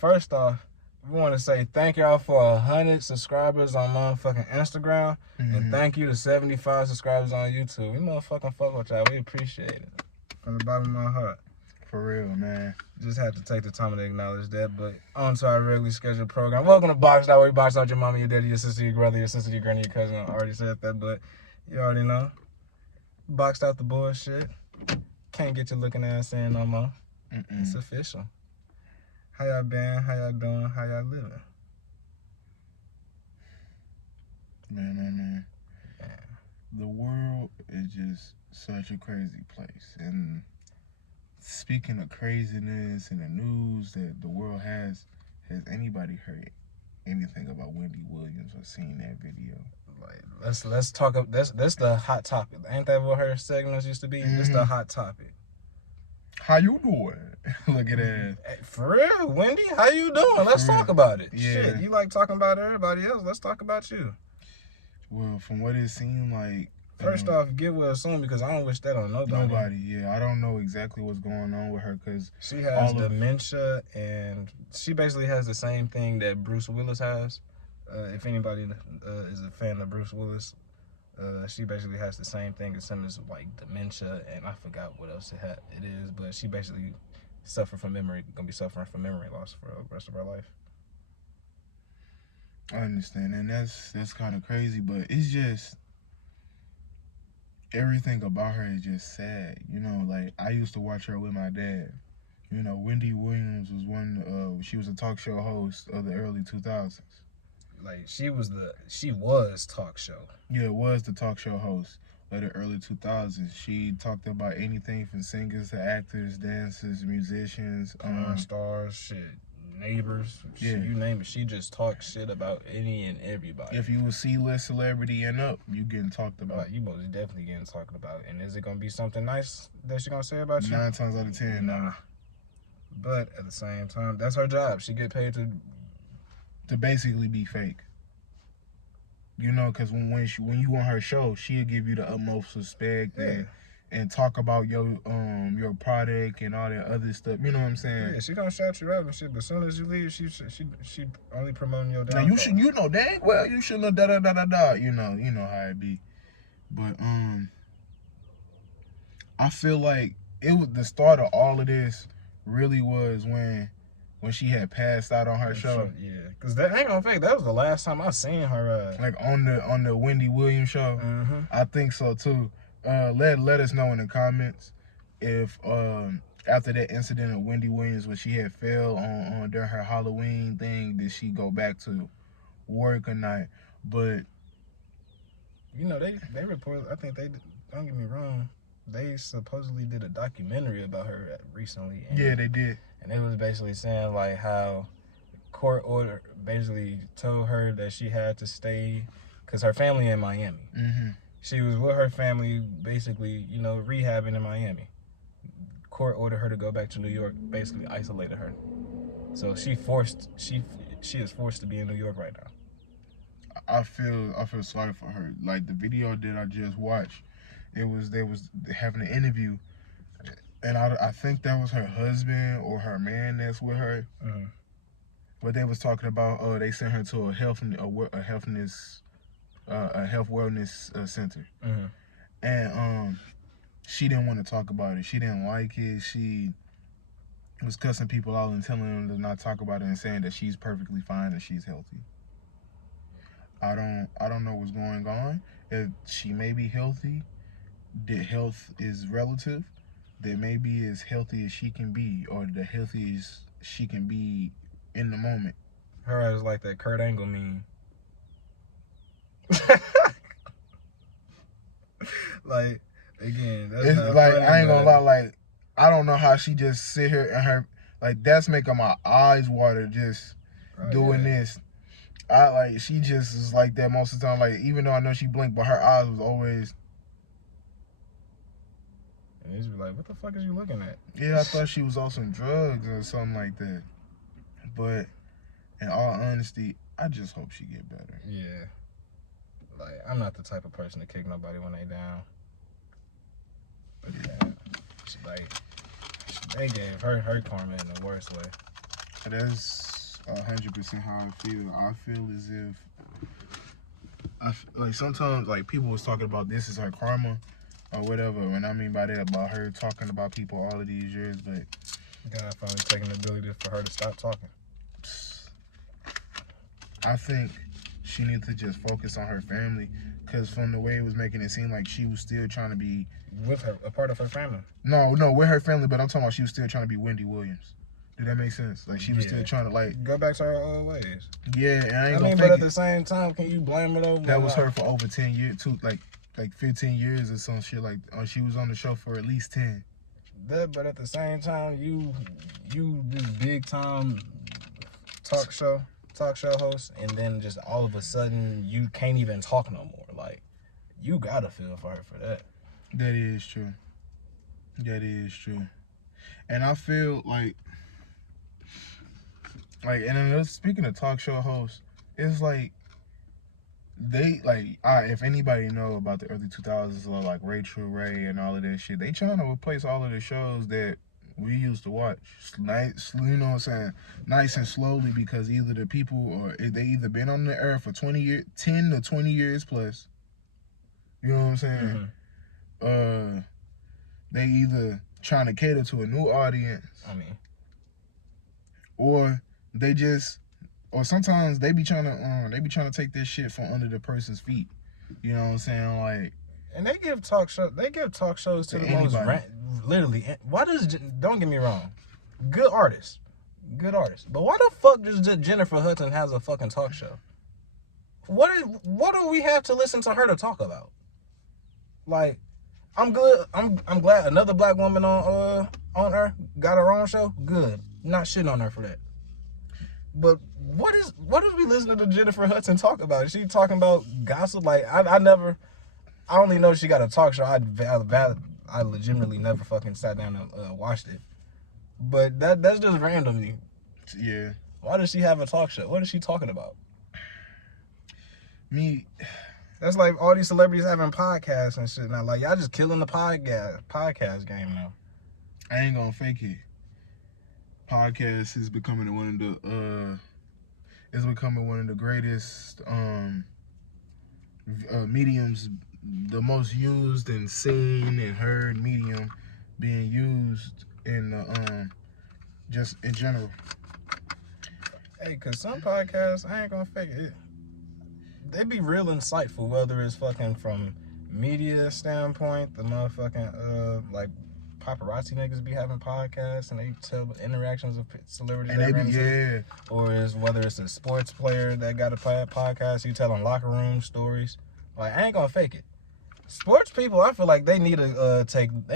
first off, we want to say thank y'all for 100 subscribers on motherfucking Instagram. And thank you to 75 subscribers on YouTube. We motherfucking fuck with y'all. We appreciate it. From the bottom of my heart. For real, man. Just had to take the time to acknowledge that. But on to our regularly scheduled program. Welcome to Boxed Out, where we box out your mama, your daddy, your sister, your brother, your sister, your granny, your cousin. I already said that, but you already know. Boxed out the bullshit. Can't get your looking ass in no more. It's official. How y'all been? How y'all doing? How y'all living? Man. The world is just such a crazy place. And speaking of craziness and the news that the world has anybody heard anything about Wendy Williams or seen that video? Like, let's talk. That's the hot topic. Ain't that what her segments used to be? This the hot topic. How you doing? Look at that. For real, Wendy, how you doing? Let's talk about it. Yeah. Shit, you like talking about everybody else. Let's talk about you. Well, from what it seemed like, first off, get well soon, because I don't wish that on nobody. Yeah. I don't know exactly what's going on with her, because she has dementia, and she basically has the same thing that Bruce Willis has. If anybody is a fan of Bruce Willis, she basically has the same thing as him, as like dementia, and I forgot what else it is, but she basically gonna be suffering from memory loss for the rest of her life. I understand, and that's kind of crazy, but it's just everything about her is just sad. You know, like, I used to watch her with my dad. You know, Wendy Williams was she was a talk show host of the early 2000s. Like, she was talk show. Yeah, it was the talk show host of the early 2000s. She talked about anything from singers to actors, dancers, musicians, stars, shit, neighbors, shit, you name it. She just talks shit about any and everybody. If you a C-list celebrity and up, you getting talked about. You most definitely getting talked about. And is it gonna be something nice that she gonna say about you? 9 times out of 10, nah. But at the same time, that's her job. She get paid to basically be fake. You know, because when you on her show, she'll give you the utmost respect and talk about your product and all that other stuff. You know what I'm saying? Yeah, she gonna shout you out and shit. But as soon as you leave, she only promoting your downfall. Now you know dang well you should know da. You know how it be. But I feel like it was the start of all of this. Really was when she had passed out on her show. Yeah, because that ain't gonna fake. That was the last time I seen her. Like on the Wendy Williams show. I think so too. Let us know in the comments if after that incident of Wendy Williams when she had fell on during her Halloween thing, did she go back to work or not? But you know they report. I think don't get me wrong. They supposedly did a documentary about her recently. Yeah, they did. And it was basically saying like how court order basically told her that she had to stay because her family in Miami. She was with her family basically, rehabbing in Miami. Court ordered her to go back to New York, basically isolated her. So she is forced to be in New York right now. I feel sorry for her. Like the video that I just watched, they was having an interview, and I think that was her husband or her man that's with her. But they was talking about they sent her to a health wellness center, and she didn't want to talk about it. She didn't like it. She was cussing people out and telling them to not talk about it and saying that she's perfectly fine and she's healthy. I don't know what's going on. If she may be healthy, that health is relative. That may be as healthy as she can be, or the healthiest she can be in the moment. Her ass like that Kurt Angle meme. Like, again, that's it's like funny, I ain't gonna lie. Like, I don't know how she just sit here and her like that's making my eyes water just doing this. She just is like that most of the time. Like, even though I know she blinked, but her eyes was always. And he's like, what the fuck is you looking at? Yeah, I thought she was on some drugs or something like that. But in all honesty, I just hope she get better. Yeah. Like, I'm not the type of person to kick nobody when they down. But yeah, they gave her karma in the worst way. That's 100% how I feel. I feel as if like sometimes like people was talking about this is her karma or whatever. And I mean by that about her talking about people all of these years, but God finally taking the ability for her to stop talking. I think she needs to just focus on her family, because from the way it was making it seem like she was still trying to be with her, a part of her family. No, with her family, but I'm talking about she was still trying to be Wendy Williams. Did that make sense? Like she was still trying to like go back to her old ways. Yeah, and I mean, but at the same time, can you blame her though? That was her for over 10 years, too, like 15 years or some shit. Like she was on the show for at least 10. But at the same time, you this big time talk show host, and then just all of a sudden you can't even talk no more. Like, you gotta feel for her for that. That is true. And I feel like and then speaking of talk show hosts, it's like they if anybody know about the early 2000s, like Rachel Ray and all of that shit, they trying to replace all of the shows that we used to watch, you know what I'm saying, nice and slowly, because either the people or they either been on the air for 10 to 20 years plus, you know what I'm saying? Mm-hmm. They either trying to cater to a new audience, or they just, or sometimes they be trying to take this shit from under the person's feet, you know what I'm saying? Like, and they give talk shows to the most literally. Why don't get me wrong, good artists, but why the fuck does Jennifer Hudson has a fucking talk show? What do we have to listen to her to talk about? Like, I'm good. I'm glad another black woman on Earth got her own show. Good. Not shitting on her for that. But what is we listening to Jennifer Hudson talk about? Is she talking about gossip? Like, I only know she got a talk show. I legitimately never fucking sat down and watched it. But that's just random to me. Yeah. Why does she have a talk show? What is she talking about? That's like all these celebrities having podcasts and shit now. Like, y'all just killing the podcast game now. I ain't gonna fake it. Podcast is becoming one of the greatest mediums, the most used and seen and heard medium being used in just in general. Hey, cause some podcasts, I ain't gonna fake it, they be real insightful, whether it's fucking from media standpoint, the motherfucking like paparazzi niggas be having podcasts and they tell interactions of celebrities, and they be, or is whether it's a sports player that got a podcast, you telling locker room stories. Like, I ain't gonna fake it. Sports people, I feel like they need a podcast.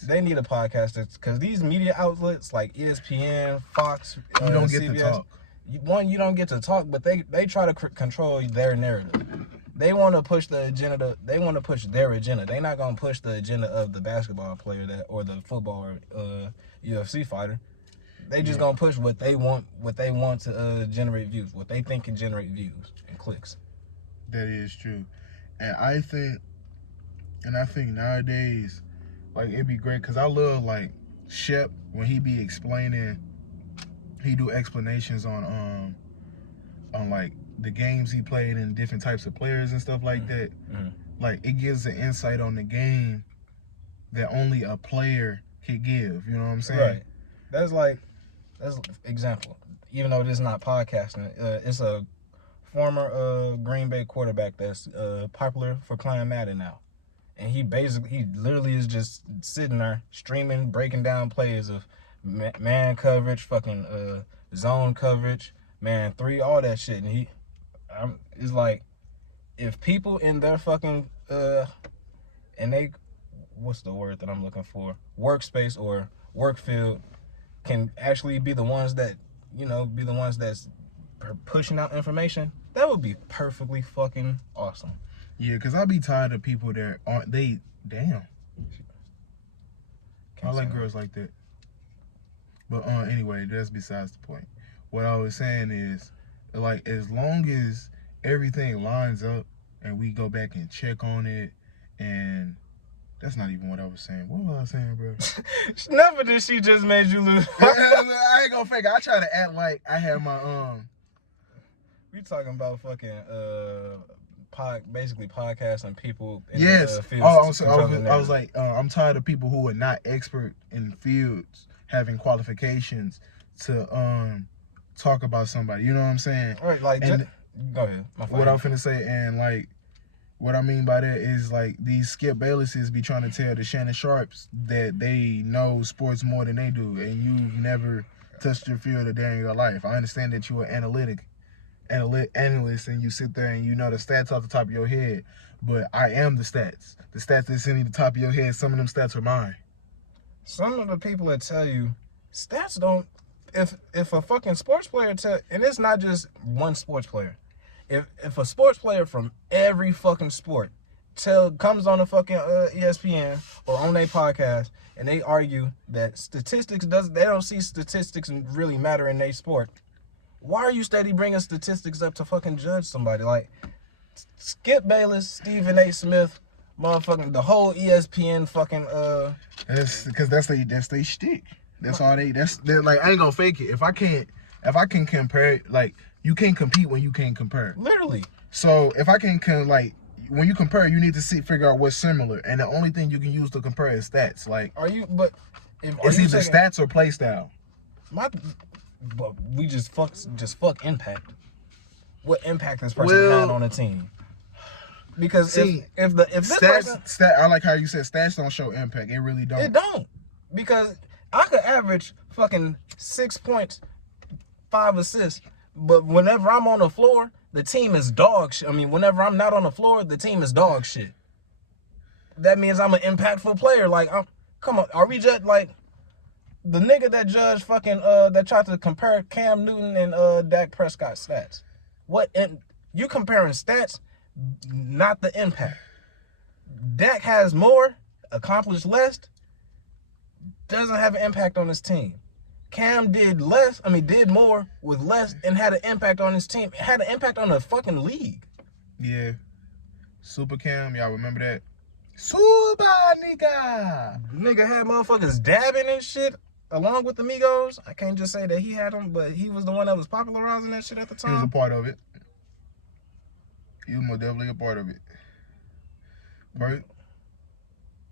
They need a podcast, because these media outlets like ESPN, Fox, you don't get CBS, to talk. One, you don't get to talk, but they try to control their narrative. They want to push the agenda. They want to push their agenda. They're not gonna push the agenda of the basketball player or the football or UFC fighter. They just gonna push what they want to generate views, what they think can generate views and clicks. That is true, and I think nowadays, like, it'd be great, because I love, like, Shep when he be explaining. He do explanations on like the games he played and different types of players and stuff like that. Mm-hmm. Like, it gives an insight on the game that only a player could give. You know what I'm saying? Right. That's example. Even though it is not podcasting, it's a former Green Bay quarterback that's popular for playing Madden now, and he literally is just sitting there streaming, breaking down plays of man coverage, fucking zone coverage, man 3, all that shit. And it's like, if people in their fucking and they, what's the word that I'm looking for, workspace or work field, can actually be the ones that, that's pushing out information, that would be perfectly fucking awesome. Yeah, because I be tired of people that aren't, damn. I like girls like that. But anyway, that's besides the point. What I was saying is, like, as long as everything lines up and we go back and check on it and That's not even what I was saying. What was I saying, bro? Never did she just made you lose. I ain't gonna fake it. I try to act like I have my We talking about fucking basically podcasting people in yes. the fields. I was like, I'm tired of people who are not expert in fields having qualifications to talk about somebody. You know what I'm saying? Right, like and go ahead. What I'm finna say, and like what I mean by that is like these Skip Baylesses be trying to tell the Shannon Sharps that they know sports more than they do, and you've never touched your field a day in your life. I understand that you're an analyst and you sit there and you know the stats off the top of your head, but I am the stats. The stats that's in the top of your head, some of them stats are mine. Some of the people that tell you stats don't. If a fucking sports player and it's not just one sports player. If a sports player from every fucking sport comes on a fucking ESPN or on their podcast and they argue that they don't see statistics really matter in their sport. Why are you steady bringing statistics up to fucking judge somebody? Like Skip Bayless, Stephen A. Smith, motherfucking the whole ESPN fucking That's because that's they shtick. That's all they're like, I ain't gonna fake it. If I can compare it, like you can't compete when you can't compare. Literally. So if I can like when you compare, you need to figure out what's similar, and the only thing you can use to compare is stats. Like it's either stats or play style. But we just fuck impact. What impact this person had on a team? Because if this person, I like how you said stats don't show impact. It really don't. It don't, because I could average fucking 6 points, 5 assists, but whenever I'm on the floor, the team is dog shit. I mean, whenever I'm not on the floor, the team is dog shit. That means I'm an impactful player. Like, come on, are we just like the nigga that judged fucking that tried to compare Cam Newton and Dak Prescott stats? You comparing stats, not the impact. Dak has more, accomplished less, doesn't have an impact on his team. Cam did more with less and had an impact on his team. It had an impact on the fucking league. Yeah. Super Cam, y'all remember that? Super nigga. Nigga had motherfuckers dabbing and shit along with the Migos. I can't just say that he had them, but he was the one that was popularizing that shit at the time. He was a part of it. He was more definitely a part of it.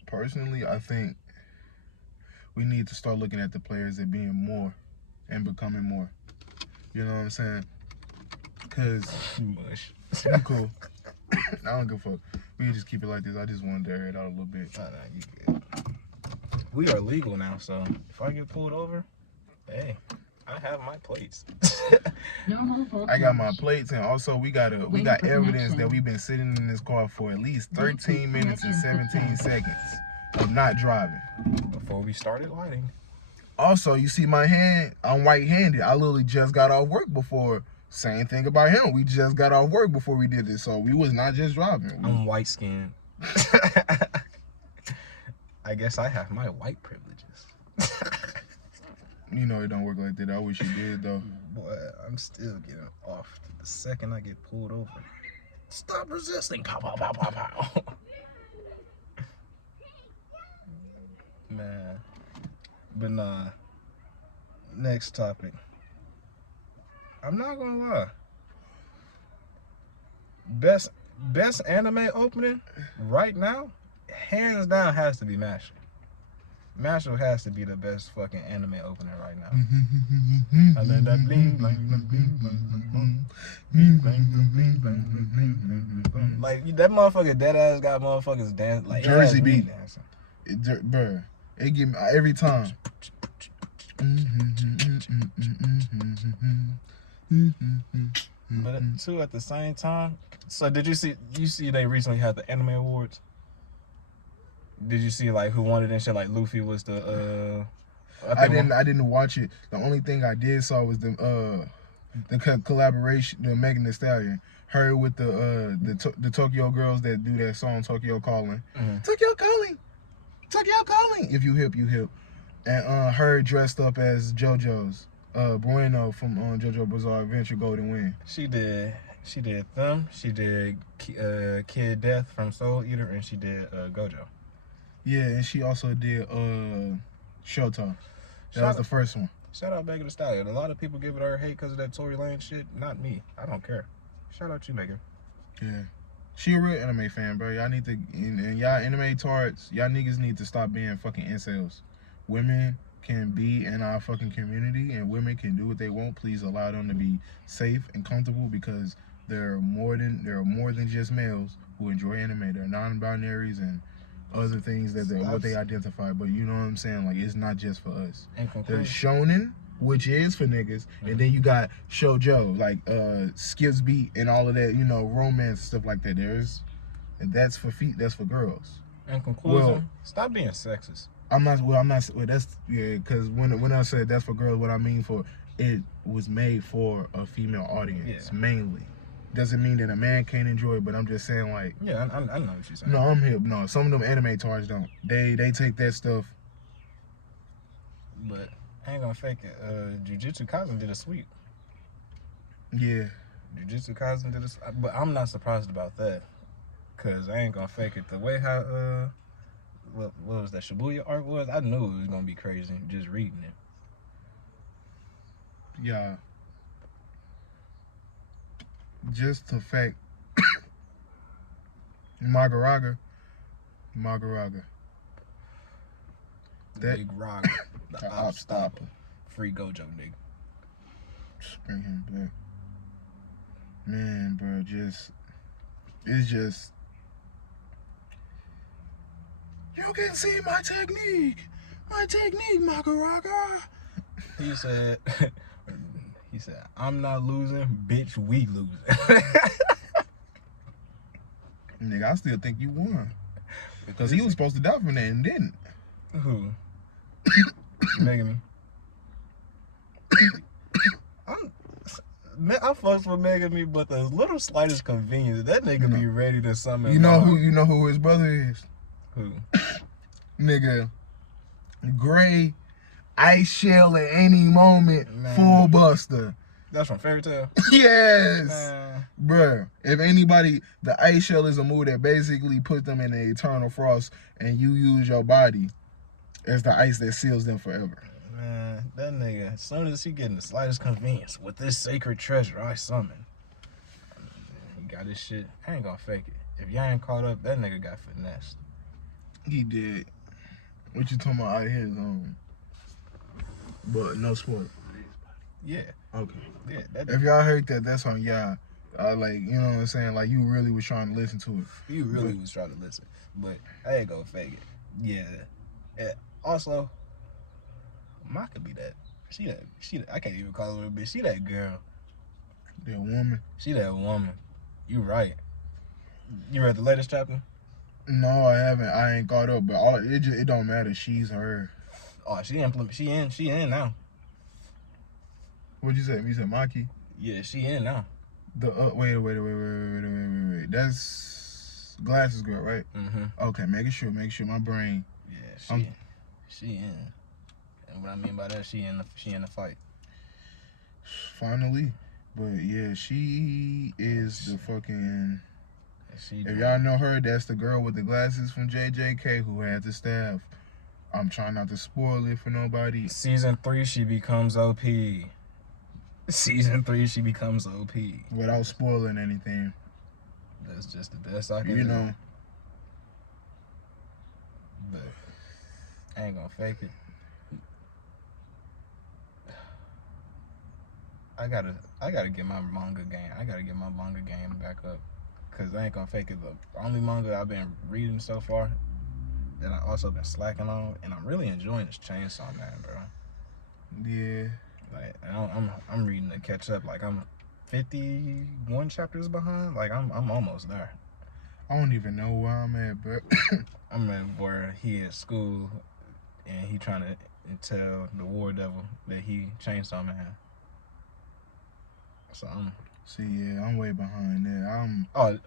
Personally, I think we need to start looking at the players as being more and becoming more. You know what I'm saying? Because I'm cool. I don't give a fuck. We can just keep it like this. I just wanted to air it out a little bit. Nah, you good. We are legal now, so if I get pulled over, hey, I have my plates. I got my plates, and also we got evidence that we've been sitting in this car for at least 13 minutes and 17 seconds of not driving. Before we started lighting. Also, you see my hand, I'm white-handed. I literally just got off work before. Same thing about him. We just got off work before we did this, so we was not just driving. I'm white-skinned. I guess I have my white privileges. You know it don't work like that. I wish you did, though. Boy, I'm still getting off the second I get pulled over. Stop resisting. Pow, pow, pow, pow, pow. Man. But nah. Next topic. I'm not gonna lie. Best anime opening right now, hands down, has to be Mashle. Mashle has to be the best fucking anime opener right now. I let that bling bling bling bling bling bling bling bling bling. Like that motherfucker dead ass got motherfuckers dance like Jersey beat dancing. Bruh, it give me every time. But two at the same time. So did you see they recently had the anime awards? Did you see like who won it and shit? Like Luffy was the I didn't watch it. The only thing I did saw was the collaboration, the Megan Thee Stallion, her with the Tokyo girls that do that song Tokyo Calling. Mm-hmm. Tokyo Calling. If you hip, you hip. And her dressed up as JoJo's Bueno from JoJo Bizarre Adventure Golden Wind. She did them. She did Kid Death from Soul Eater, and she did Gojo. Yeah, and she also did Showtime. That was the first one. Shout out Megan Thee Stallion. A lot of people give it her hate because of that Tory Lane shit. Not me. I don't care. Shout out to Megan. Yeah. She a real anime fan, bro. Y'all need to, and y'all anime tards, y'all niggas need to stop being fucking incels. Women can be in our fucking community, and women can do what they want. Please allow them to be safe and comfortable, because there are more than just males who enjoy anime. There are non-binaries and other things that what they identify. But you know what I'm saying? Like, it's not just for us. There's shonen, which is for niggas, and then you got shoujo, like Skips Beat and all of that, you know, romance stuff like that. That's for that's for girls. In conclusion, stop being sexist. I'm not. That's because when I said that's for girls, what I mean for it was made for a female audience mainly. Doesn't mean that a man can't enjoy it, but I'm just saying, like, yeah, I know what you're saying. No, I'm hip. No, some of them anime tards don't. They take that stuff. But I ain't gonna fake it. Jujutsu Kaisen did a sweep. Yeah. Jujutsu Kaisen did a, but I'm not surprised about that, cause I ain't gonna fake it. The way how what was that Shibuya arc was, I knew it was gonna be crazy just reading it. Yeah. Just the fact, Magaraga. The big rock, the op stopper, free Gojo nigga. Just bring him back. Man, bro, it's just. You can see my technique, Magaraga. He said, I'm not losing, bitch, we losing. Nigga, I still think you won. Because he was supposed to die from that and didn't. Who? Megami. I fucks with Megami, but the little slightest convenience, that nigga be ready to summon. You know who his brother is? Who? Nigga, Gray, Ice Shell at any moment, man. Full buster. That's from Fairy Tail? Yes. Man. Bruh, if anybody, the Ice Shell is a move that basically puts them in the eternal frost, and you use your body as the ice that seals them forever. Man, that nigga, as soon as he getting the slightest convenience with this sacred treasure I summon, he got his shit. I ain't gonna fake it. If y'all ain't caught up, that nigga got finessed. He did. What you talking about out here? But no spoiler. Yeah. Okay. Yeah. If y'all heard that, that's on y'all. Like, you know what I'm saying? Like, you really was trying to listen to it. You really was trying to listen. But I ain't gonna fake it. Yeah. Also, Ma could be that. She I can't even call her a bitch. She that girl. That woman. She that woman. You right. You read the latest chapter? No, I haven't. I ain't caught up. But it don't matter. She's her. Oh, she in now. What'd you say? You said Maki? Yeah, she in now. Wait. That's Glasses Girl, right? Mm-hmm. Okay, make sure my brain. Yeah, she in. And what I mean by that, she in the fight. Finally. But yeah, she is the fucking. If y'all know her, that's the girl with the glasses from JJK who had the staff. I'm trying not to spoil it for nobody. Season 3, she becomes OP. Season 3, she becomes OP. Without spoiling anything. That's just the best I can do. You know. But I ain't gonna fake it. I gotta get my manga game. I gotta get my manga game back up. Cause I ain't gonna fake it. The only manga I've been reading so far that I also been slacking on, and I'm really enjoying this Chainsaw Man, bro. Yeah. Like I'm reading to catch up. Like I'm 51 chapters behind. Like I'm almost there. I don't even know where I'm at, but I'm at where he at school and he trying to tell the War Devil that he Chainsaw Man. So I'm way behind that. Oh,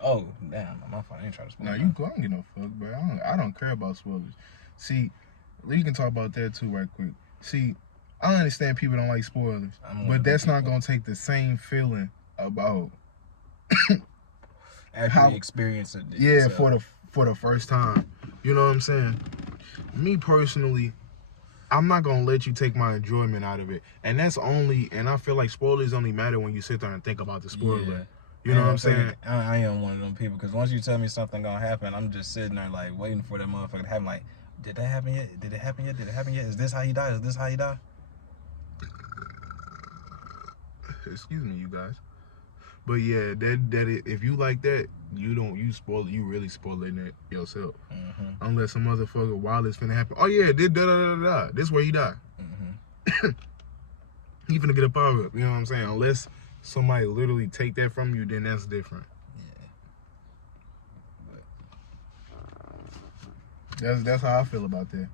damn, my fault. I ain't trying to spoil. No, you go. I don't give no fuck, bro. I don't care about spoilers. See, we can talk about that too right quick. See, I understand people don't like spoilers, but that's not gonna take the same feeling about actually experiencing it. Yeah, for the first time. You know what I'm saying? Me personally, I'm not gonna let you take my enjoyment out of it, and that's only. And I feel like spoilers only matter when you sit there and think about the spoiler. Yeah. You know what I'm saying? I am one of them people, because once you tell me something gonna happen, I'm just sitting there like waiting for that motherfucker to happen. Like, did that happen yet? Did it happen yet? Did it happen yet? Is this how he died? Is this how he died? Excuse me, you guys. But yeah, that if you like that, you really spoiling it yourself. Mm-hmm. Unless some motherfucker while it's finna happen. Oh yeah, this This where he died. Mm-hmm. He finna get a power up. You know what I'm saying? Unless somebody literally take that from you, then that's different. Yeah. That's how I feel about that.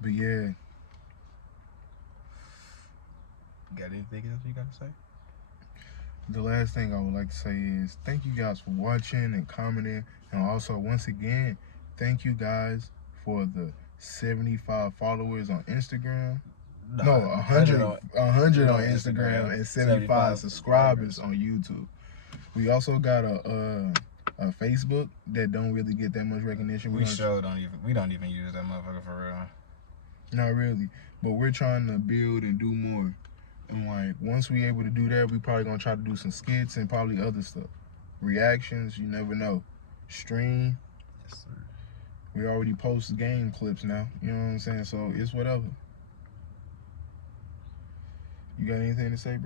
But yeah. Got anything else you gotta say? The last thing I would like to say is thank you guys for watching and commenting, and also once again, thank you guys for the 75 followers on Instagram. No, 100 on Instagram and 75 subscribers on YouTube. We also got a Facebook that don't really get that much recognition. We don't even use that motherfucker for real. Not really, but we're trying to build and do more. And like once we able to do that, we probably gonna try to do some skits and probably other stuff, reactions. You never know. Stream. Yes, sir. We already post game clips now. You know what I'm saying? So it's whatever. You got anything to say, bro?